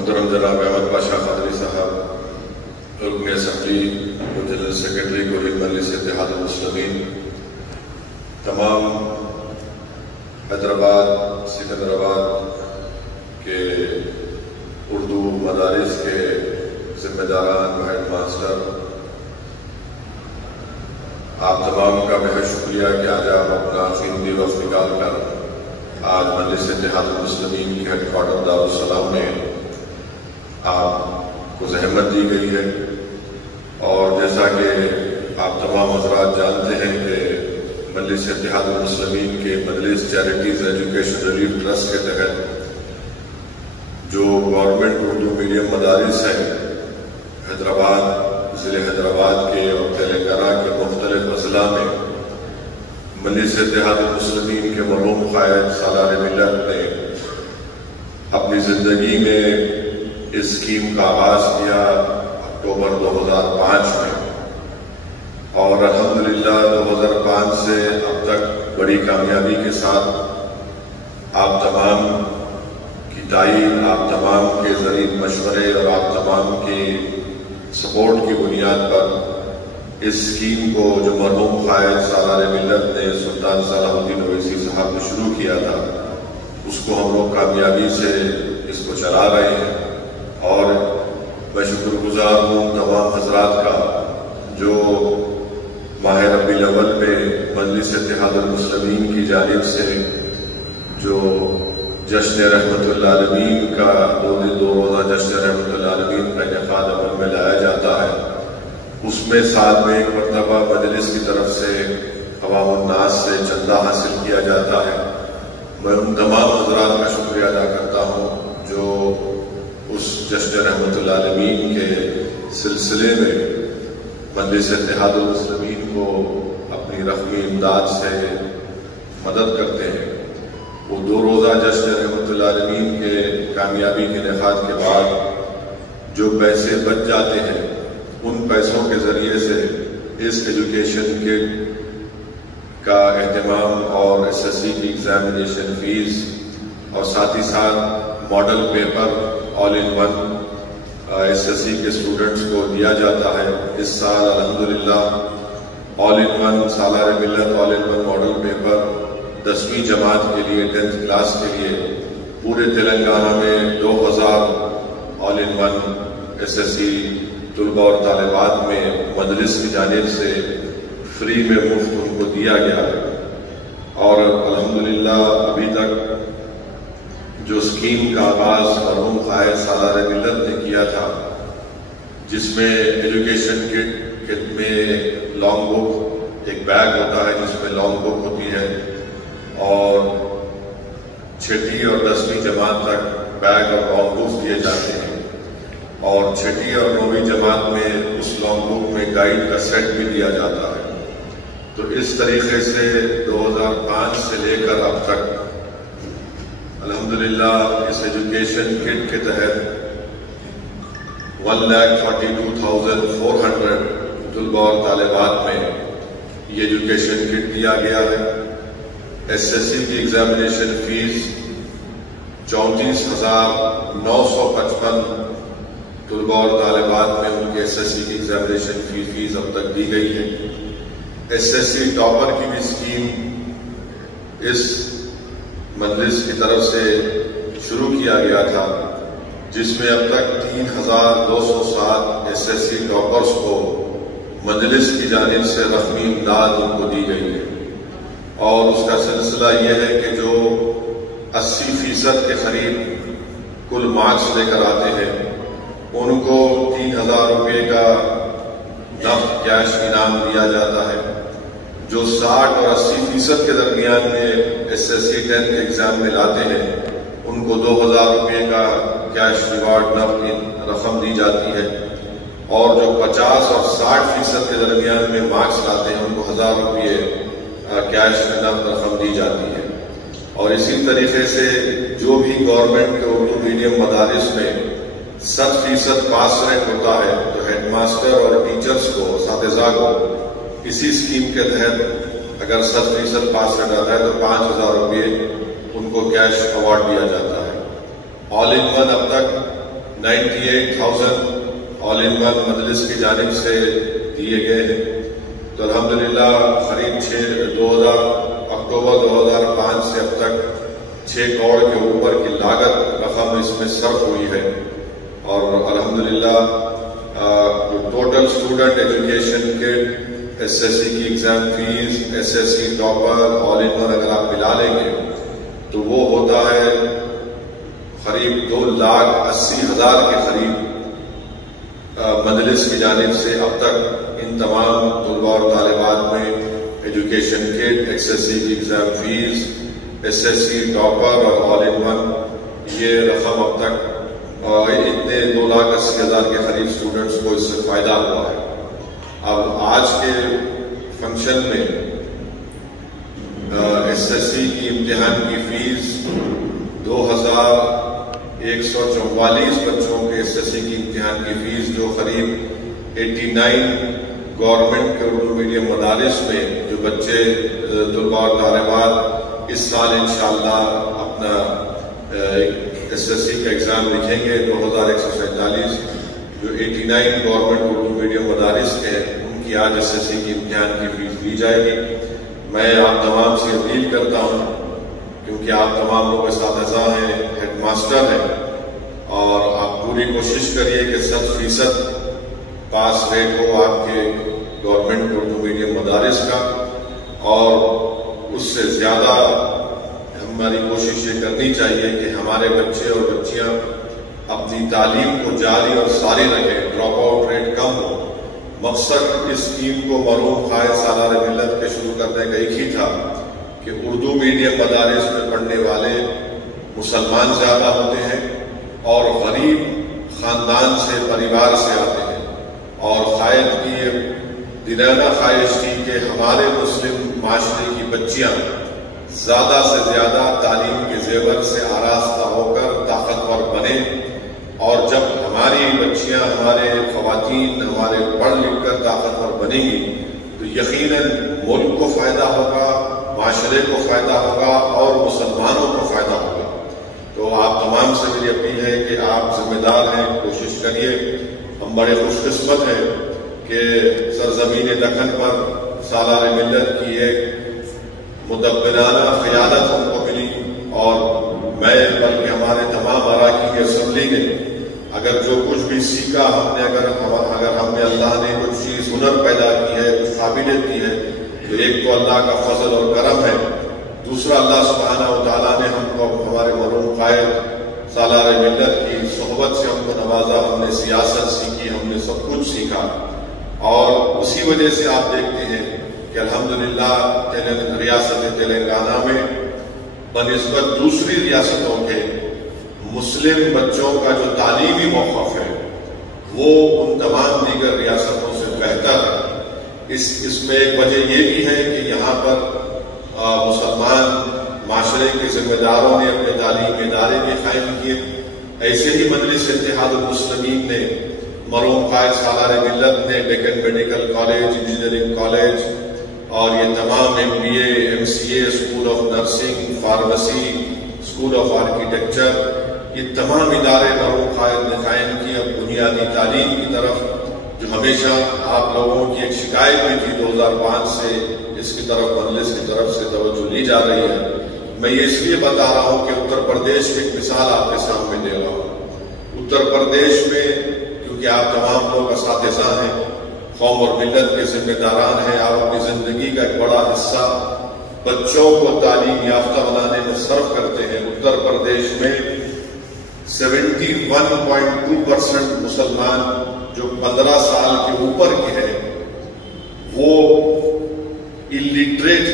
محترم جناب احمد پاشا قادری صاحب، رکن اسمبلی اور جنرل سیکرٹری کوریل مجلس اتحاد المسلمین، تمام حیدرآباد سکندرآباد کے اردو مدارس کے ذمہ داران و ہیڈ ماسٹر، آپ تمام کا بہت شکریہ کہ آج آپ اپنا قیمتی وقت نکال کر آج مجلس اتحاد المسلمین کی ہیڈ کوارٹر دارالسلام میں آپ کو زحمت دی گئی ہے۔ اور جیسا کہ آپ تمام حضرات جانتے ہیں کہ مجلس اتحاد المسلمین کے مجلس چیریٹیز ایجوکیشن ریلیف ٹرسٹ کے تحت جو گورنمنٹ اردو میڈیم مدارس ہیں حیدرآباد، ضلع حیدرآباد کے اور تلنگانہ کے مختلف اضلاع میں، مجلس اتحاد المسلمین کے مرحوم قائد سالار ملت نے اپنی زندگی میں اس اسکیم کا آغاز کیا اکتوبر 2005 میں، اور الحمدللہ 2005 سے اب تک بڑی کامیابی کے ساتھ آپ تمام کی تائید، آپ تمام کے ذریعہ مشورے اور آپ تمام کی سپورٹ کی بنیاد پر اس اسکیم کو جو مرحوم قائد سالار ملت نے سلطان صلاح الدین اویسی صاحب نے شروع کیا تھا، اس کو ہم لوگ کامیابی سے اس کو چلا رہے ہیں۔ اور میں شکر گزار ہوں تمام حضرات کا جو ماہ ربیع الاول میں مجلس اتحاد المسلمین کی جانب سے جو جشن رحمت العالمین کا دو روزہ جشن رحمت العالمین کا انعقاد عمل میں لایا جاتا ہے، اس میں ساتھ میں ایک مرتبہ مجلس کی طرف سے عوام الناس سے چندہ حاصل کیا جاتا ہے۔ میں ان تمام حضرات کا شکریہ ادا کرتا ہوں جو اس جشن رحمت العالمین کے سلسلے میں مجلس اتحاد المسلمین کو اپنی رقمی امداد سے مدد کرتے ہیں۔ وہ دو روزہ جشن رحمت العالمین کے کامیابی کے انعقاد کے بعد جو پیسے بچ جاتے ہیں، ان پیسوں کے ذریعے سے اس ایجوکیشن کٹ کا اہتمام اور SSC کی ایگزامینیشن فیس اور ساتھ ہی ساتھ model paper all in one SSC کے اسٹوڈنٹس کو دیا جاتا ہے۔ اس سال الحمدللہ آل ان ون سالار ملت آل ان ون ماڈل پیپر 10ویں جماعت کے لیے 10th کلاس کے لیے پورے تلنگانہ میں 2000 آل ان ون SSC طلباء اور طالبات میں مجلس کی جانب سے فری میں مفت ان کو دیا گیا۔ اور الحمدللہ ابھی تک جو اسکیم کا آغاز مرحوم قائد سالار ملت نے کیا تھا، جس میں ایجوکیشن کٹ میں لانگ بک ایک بیگ ہوتا ہے جس میں لانگ بک ہوتی ہے، اور 6ٹھی اور 10ویں جماعت تک بیگ اور لانگ بکس دیے جاتے ہیں، اور 6ٹھی اور 9ویں جماعت میں اس لانگ بک میں گائیڈ کا سیٹ بھی دیا جاتا ہے۔ تو اس طریقے سے 2005 سے لے کر اب تک الحمدللہ اس ایجوکیشن کٹ کے تحت 1,42,400 طلباء اور طالبات میں یہ ایجوکیشن کٹ دیا گیا ہے۔ SSC کی ایگزامینیشن فیس 34,955 طلباء اور طالبات میں ان کے SSC کی ایگزامینیشن فیس اب تک دی گئی ہے۔ SSC ٹاپر کی بھی اسکیم اس مجلس کی طرف سے شروع کیا گیا تھا، جس میں اب تک 3,207 SSC ٹاپرز کو مجلس کی جانب سے رقمی امداد ان کو دی گئی ہے۔ اور اس کا سلسلہ یہ ہے کہ جو 80% کے قریب کل مارکس لے کر آتے ہیں، ان کو 3,000 روپے کا نقد کیش انعام دیا جاتا ہے۔ جو 60 اور 80% کے درمیان میں SSC 10th ایگزام میں لاتے ہیں، ان کو 2,000 روپے کا کیش ریوارڈ نقد رقم دی جاتی ہے، اور جو 50 اور 60% کے درمیان میں مارکس لاتے ہیں، ان کو 1,000 روپے کیش نقد رقم دی جاتی ہے۔ اور اسی طریقے سے جو بھی گورنمنٹ کے اردو میڈیم مدارس میں 100% پاس ریٹ ہوتا ہے، تو ہیڈ ماسٹر اور ٹیچرز کو، اساتذہ کو اسی اسکیم کے تحت اگر 100% پاس ریٹ آتا ہے تو 5,000 روپے ان کو کیش ایوارڈ دیا جاتا ہے۔ آل ان ون اب تک 98,000 آل ان ون مجلس کی جانب سے دیے گئے ہیں. تو الحمدللہ قریب اکتوبر 2005 سے اب تک 6 کروڑ کے اوپر کی لاگت رقم اس میں صرف ہوئی ہے. اور الحمدللہ ٹوٹل اسٹوڈنٹ ایجوکیشن کے SSC کی exam fees, SSC topper, all in one اگر آپ ملا لیں گے تو وہ ہوتا ہے قریب 2,80,000 کے قریب مجلس کی جانب سے اب تک ان تمام طلباء اور طالبات میں ایجوکیشن کٹ, SSC کی ایگزام فیس, SSC ٹاپر اور آل ان ون یہ رقم اب تک اتنے 2,80,000 کے قریب اسٹوڈنٹس کو اس سے فائدہ ہوا ہے. اب آج کے فنکشن میں SSC کی امتحان کی فیس 2,144 بچوں کے SSC کی امتحان کی فیس جو قریب 89 گورنمنٹ کے اردو میڈیم مدارس میں جو بچے طلباء اور طالبات اس سال انشاءاللہ اپنا SSC کا ایگزام لکھیں گے 2,147 جو 89 گورنمنٹ اردو میڈیم مدارس کے ان کی آج SSC کی امتحان کی فیس دی جائے گی. میں آپ تمام سے اپیل کرتا ہوں کیونکہ آپ تمام لوگ اساتذہ ہیں, ہیڈ ماسٹر ہیں, اور آپ پوری کوشش کریے کہ 100% پاس ریٹ ہو آپ کے گورنمنٹ اردو میڈیم مدارس کا, اور اس سے زیادہ ہماری کوشش یہ کرنی چاہیے کہ ہمارے بچے اور بچیاں اپنی تعلیم کو جاری اور ساری رکھیں, ڈراپ آؤٹ ریٹ کم ہو. مقصد اس اسکیم کو مرحوم قائد سالار ملت کے شروع کرنے کا ایک ہی تھا کہ اردو میڈیم مدارس میں پڑھنے والے مسلمان زیادہ ہوتے ہیں اور غریب خاندان سے, پریوار سے آتے ہیں, اور قائد کی دلانہ خواہش تھی کہ ہمارے مسلم معاشرے کی بچیاں زیادہ سے زیادہ تعلیم کے زیور سے آراستہ ہو کر طاقتور بنیں, اور جب ہماری بچیاں, ہمارے خواتین ہمارے پڑھ لکھ کر طاقتور بنیں گی تو یقیناً ملک کو فائدہ ہوگا, معاشرے کو فائدہ ہوگا اور مسلمانوں کو فائدہ ہوگا. تو آپ تمام سے میری اپیل ہے کہ آپ ذمہ دار ہیں, کوشش کریے. ہم بڑے خوش قسمت ہیں کہ سرزمین دکن پر سالار ملت کی ایک مدبرانہ قیادت ہم کو ملی, اور میں بلکہ ہمارے تمام اراکین اسمبلی نے اگر جو کچھ بھی سیکھا ہم نے, اگر ہم نے اللہ نے کچھ چیز ہنر پیدا کی ہے, کچھ قابلیت کی ہے, تو ایک تو اللہ کا فضل اور کرم ہے, دوسرا اللہ سبحانہ و تعالیٰ نے ہم کو ہمارے مرحوم قائد سالار ملت کی صحبت سے ہم کو نوازا. ہم نے سیاست سیکھی, ہم نے سب کچھ سیکھا, اور اسی وجہ سے آپ دیکھتے ہیں کہ الحمدللہ ریاست تلنگانہ میں بنسبت دوسری ریاستوں کے مسلم بچوں کا جو تعلیمی موقف ہے وہ ان تمام دیگر ریاستوں سے بہتر ہے. اس میں ایک وجہ یہ بھی ہے کہ یہاں پر مسلمان معاشرے کے ذمہ داروں نے اپنے تعلیمی ادارے بھی قائم کیے. ایسے ہی مجلس اتحاد المسلمین نے, مرحوم قائد سالار ملت نے Deccan medical college, engineering college, اور یہ تمام MBA, MCA, school of nursing, pharmacy, school of architecture, یہ تمام ادارے مرحوم قائد نے قائم کیے. اب بنیادی تعلیم کی طرف جو ہمیشہ آپ لوگوں کی ایک شکایت بھی تھی 2005 سے, اس کی طرف مجلس کی طرف سے توجہ لی جا رہی ہے. میں یہ اس لیے بتا رہا ہوں کہ اتر پردیش کی ایک مثال آپ کے سامنے دے رہا ہوں. اتر پردیش میں کیونکہ آپ تمام لوگ اساتذہ ہیں, قوم اور ملت کے ذمہ داران ہیں, آپ اپنی زندگی کا ایک بڑا حصہ بچوں کو تعلیم یافتہ بنانے میں صرف کرتے ہیں. اتر پردیش میں 71.2% مسلمان جو 15 سال کے اوپر کے ہیں وہ الٹریٹ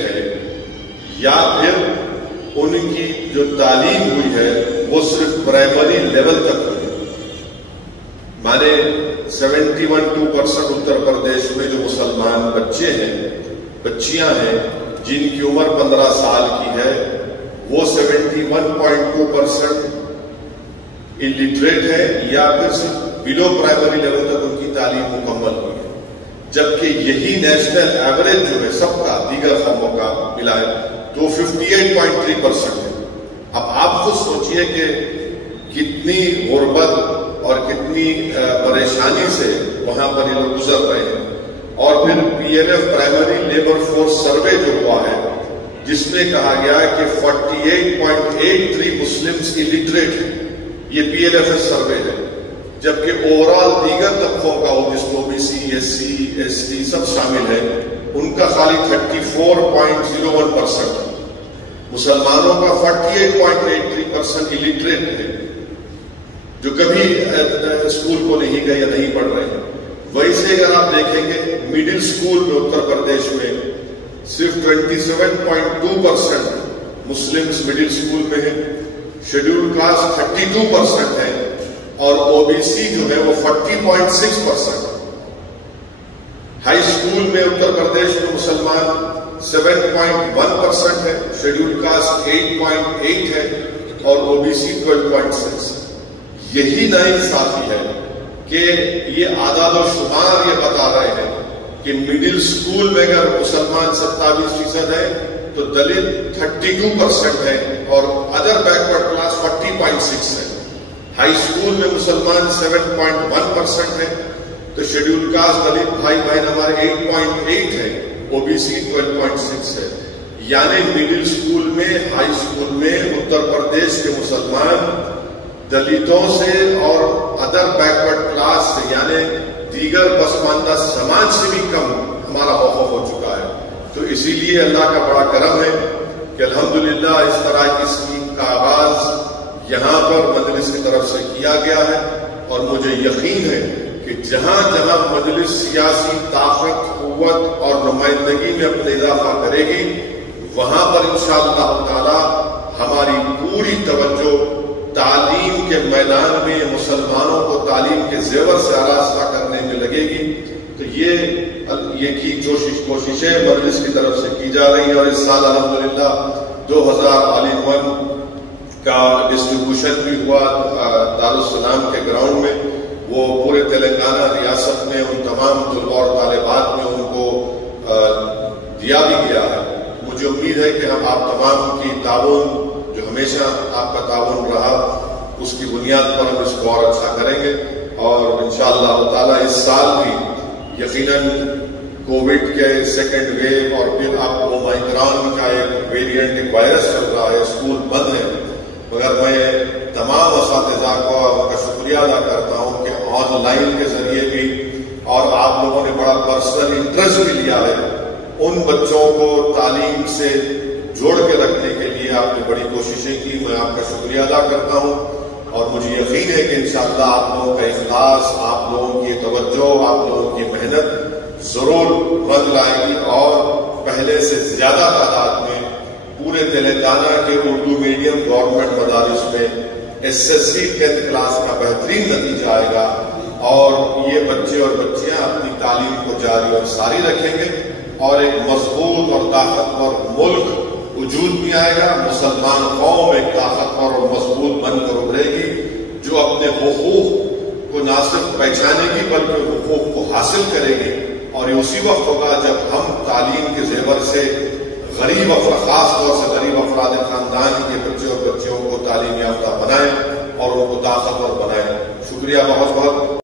ہے, یا پھر ان کی جو تعلیم ہوئی ہے وہ صرف پرائمری لیول تک ہوئی. مانے 71.2% اتر پردیش میں جو مسلمان بچے ہیں, بچیاں ہیں, جن کی عمر 15 سال کی ہے, وہ 71.2% الٹریٹ ہے یا پھر صرف بلو پرائمری لیول تک ان کی تعلیم مکمل ہوئی ہے. جبکہ یہی نیشنل ایوریج جو ہے سب کا, دیگر قوموں کا ملا ہے, تو 58.3% ہے. اب آپ خود سوچیے ہے کہ کتنی غربت اور کتنی پریشانی سے وہاں پر یہ لوگ گزر رہے ہیں. اور پھر PLF primary labour force survey جو ہوا ہے جس میں کہا گیا ہے کہ 48.83 مسلمز الٹریٹ ہیں. یہ PLFS سروے ہے، جبکہ اوورال دیگر طبقوں کا ہو جس میں OBC SC ST سب شامل ہیں ان کا خالی 34.01%. مسلمانوں کا 48.83% الٹریٹ ہے جو کبھی اسکول کو نہیں گئے یا نہیں پڑھ رہے ہیں. ویسے اگر آپ دیکھیں گے مڈل اسکول میں اتر پردیش میں صرف 27.2% مسلمز مڈل اسکول میں ہیں، شیڈول کاسٹ 32% ہے، اور OBC جو ہے وہ 40.6%. ہائی اسکول میں اتر پردیش میں مسلمان 7.1% ہے، شیڈول کاسٹ 8.8 ہے، اور OBC 12.6. یہی ناانصافی ہے کہ یہ اعداد و شمار یہ بتا رہے ہیں کہ مڈل اسکول میں اگر مسلمان 27% ہے تو دلت 32% ہے اور ادر بیکورڈ کلاس 40.6 ہے. ہائی اسکول میں مسلمان 7.1% ہے تو شیڈول کاسٹ دلت بھائی ہمارے 8.8 ہے، OBC 12.6 ہے. یعنی مڈل اسکول میں ہائی اسکول میں اتر پردیش کے مسلمان دلتوں سے اور ادر بیکورڈ کلاس سے یعنی دیگر پسماندہ سماج سے بھی کم ہمارا موقف ہو چکا ہے. تو اسی لیے اللہ کا بڑا کرم ہے کہ الحمدللہ اس طرح کی اسکیم کا آغاز یہاں پر مجلس کی طرف سے کیا گیا ہے، اور مجھے یقین ہے کہ جہاں جہاں مجلس سیاسی طاقت، قوت اور نمائندگی میں اپنا اضافہ کرے گی وہاں پر انشاءاللہ تعالی ہماری پوری توجہ تعلیم کے میدان میں مسلمانوں کو تعلیم کے زیور سے آراستہ کرنے میں لگے گی. تو یہ کی کوششیں مجلس کی طرف سے کی جا رہی ہیں، اور اس سال الحمدللہ 2000 عالم ون کا ڈسٹریبیوشن بھی ہوا دارالسلام کے گراؤنڈ میں. وہ پورے تلنگانہ ریاست میں ان تمام طلباء اور طالبات میں ان کو دیا بھی گیا ہے. مجھے امید ہے کہ ہم آپ تمام کی تعاون جو ہمیشہ آپ کا تعاون رہا اس کی بنیاد پر ہم اس کو اور اچھا کریں گے، اور انشاءاللہ تعالی اس سال بھی یقیناً کووڈ کے سیکنڈ ویو اور پھر آپ اومیکرون کا ایک ویریئنٹ ایک وائرس چل رہا ہے، اسکول بند ہے، مگر میں تمام اساتذہ کو کا شکریہ ادا کرتا ہوں کہ آن لائن کے ذریعے بھی اور آپ لوگوں نے بڑا پرسنل انٹرسٹ بھی لیا ہے، ان بچوں کو تعلیم سے جوڑ کے رکھنے کے لیے آپ نے بڑی کوششیں کی. میں آپ کا شکریہ ادا کرتا ہوں، اور مجھے یقین ہے کہ انشاءاللہ آپ لوگوں کا اخلاص، آپ لوگوں کی توجہ، آپ لوگوں کی محنت ضرور رنگ لائے گی، اور پہلے سے زیادہ تعداد میں پورے تلنگانہ کے اردو میڈیم گورنمنٹ مدارس میں SSC 10th کلاس کا بہترین نتیجہ آئے گا، اور یہ بچے اور بچیاں اپنی تعلیم کو جاری اور ساری رکھیں گے، اور ایک مضبوط اور طاقتور ملک وجود میں آئے گا. مسلمان قوم ایک طاقتور اور مضبوط بن کر ابھرے گی جو اپنے حقوق کو نہ صرف پہچانے گی بلکہ حقوق کو حاصل کرے گی. اور یہ اسی وقت ہوگا جب ہم تعلیم کے زیور سے غریب خاص طور سے غریب افراد خاندان کے بچے اور بچیوں کو تعلیم یافتہ بنائیں اور ان کو طاقتور بنائیں. شکریہ بہت بہت.